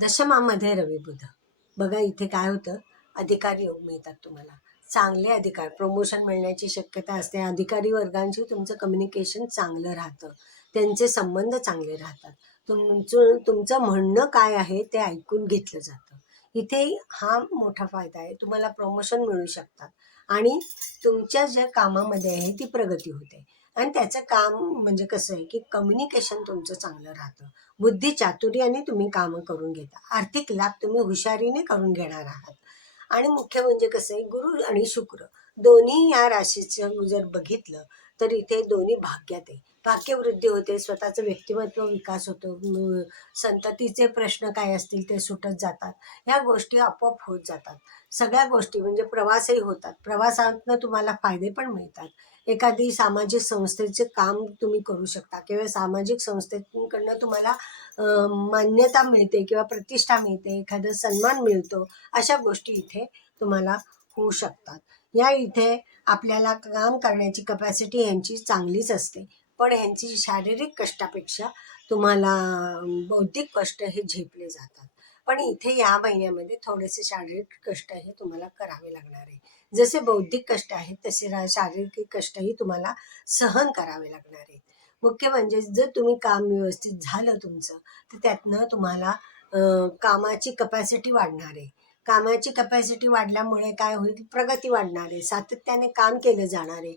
दशमामध्ये रवी बुध बघा, इथे काय होतं, अधिकारी योग मिळतात तुम्हाला, चांगले अधिकार, प्रमोशन मिळण्याची शक्यता असते. अधिकारी वर्गांशी तुमचं कम्युनिकेशन चांगलं राहतं, त्यांचे संबंध चांगले राहतात. तुमचं म्हणणं काय आहे ते ऐकून घेतलं जातं. इथे हा मोठा फायदा आहे, तुम्हाला प्रमोशन मिळू शकतात आणि तुमच्या ज्या कामामध्ये आहे ती प्रगती होते. आणि त्याचं काम म्हणजे कसं आहे की कम्युनिकेशन तुमचं चांगलं राहतं, बुद्धी चातुर्याने तुम्ही कामं करून घेता, आर्थिक लाभ तुम्ही हुशारीने करून घेणार आहात. आणि मुख्य म्हणजे कसं आहे, गुरु आणि शुक्र दोन्ही या राशीचं जर बघितलं तर इथे दोन्ही भाग्यात आहे. भाग्यवृद्धी होते, स्वतःचं व्यक्तिमत्व विकास होतो, संततीचे प्रश्न काय असतील ते सुटत जातात, ह्या गोष्टी आपोआप होत जातात. सगळ्या गोष्टी म्हणजे प्रवासही होतात, प्रवासातनं तुम्हाला फायदे पण मिळतात. एखादी सामाजिक संस्थेचे काम तुम्ही करू शकता किंवा सामाजिक संस्थेकडनं तुम्हाला मान्यता मिळते किंवा प्रतिष्ठा मिळते, एखादा सन्मान मिळतो, अशा गोष्टी इथे तुम्हाला होऊ शकतात. या इथे आपल्याला काम करण्याची कपॅसिटी यांची चांगलीच असते, पण ह्यांची शारीरिक कष्टापेक्षा तुम्हाला बौद्धिक कष्ट हे झेपले जातात. पण इथे या महिन्यामध्ये थोडेसे शारीरिक कष्ट हे तुम्हाला करावे लागणार आहे. जसे बौद्धिक कष्ट आहेत तसे शारीरिक कष्टही तुम्हाला सहन करावे लागणार आहेत. मुख्य म्हणजे जर तुम्ही काम व्यवस्थित झालं तुमचं, तर त्यातनं तुम्हाला कामाची कपॅसिटी वाढणार आहे. कामाची कपॅसिटी वाढल्यामुळे काय होईल, प्रगती वाढणार आहे, सातत्याने काम केलं जाणार आहे.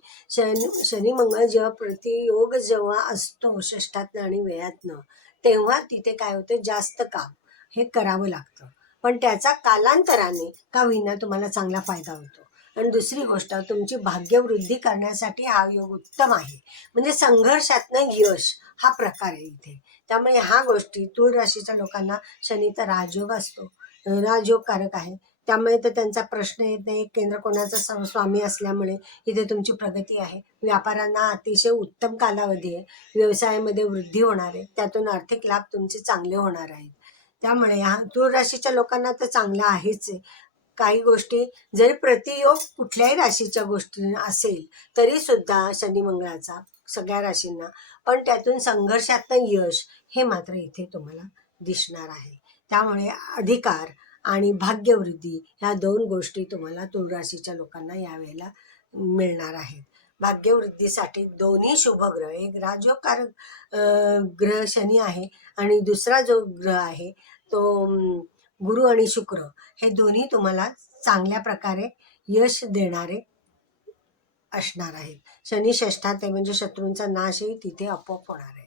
शनी मंगळ जेव्हा प्रतियोग जेव्हा असतो षष्ठातनं आणि व्ययातनं, तेव्हा तिथे काय होतं, जास्त काम हे करावं लागतं, पण त्याचा कालांतराने का होईना तुम्हाला चांगला फायदा होतो. आणि दुसरी गोष्ट, तुमची भाग्यवृद्धी करण्यासाठी हा योग उत्तम आहे. म्हणजे संघर्षातनं यश हा प्रकार आहे इथे. त्यामुळे ह्या गोष्टी तूळ राशीच्या लोकांना, शनी तर राजयोग असतो, राजयोगकारक आहे, त्यामुळे तर त्यांचा प्रश्न येत नाही. केंद्र कोणाचा स्वामी असल्यामुळे इथे तुमची प्रगती आहे. व्यापाऱ्यांना अतिशय उत्तम कालावधी आहे, व्यवसायामध्ये वृद्धी होणार आहे, त्यातून आर्थिक लाभ तुमचे चांगले होणार आहेत. त्यामुळे ह्या तूळ राशीच्या लोकांना तर चांगलं आहेच आहे. काही गोष्टी जरी प्रतियोग कुठल्याही राशीच्या गोष्टी असेल तरी सुद्धा शनी मंगळाचा सगळ्या राशींना, पण त्यातून संघर्षातनं यश हे मात्र इथे तुम्हाला दिसणार आहे. त्यामुळे अधिकार आणि भाग्यवृद्धी ह्या दोन गोष्टी तुम्हाला तुळ राशीच्या लोकांना यावेळेला मिळणार आहेत. भाग्यवृद्धीसाठी दोन्ही शुभ ग्रह, एक राजयोगकारक ग्रह शनी आहे आणि दुसरा जो ग्रह आहे तो गुरु आणि शुक्र, हे दोन्ही तुम्हाला चांगल्या प्रकारे यश देणारे असणार आहेत. शनी षष्ठात आहे म्हणजे शत्रूंचा नाशही तिथे आपोआप होणार आहे.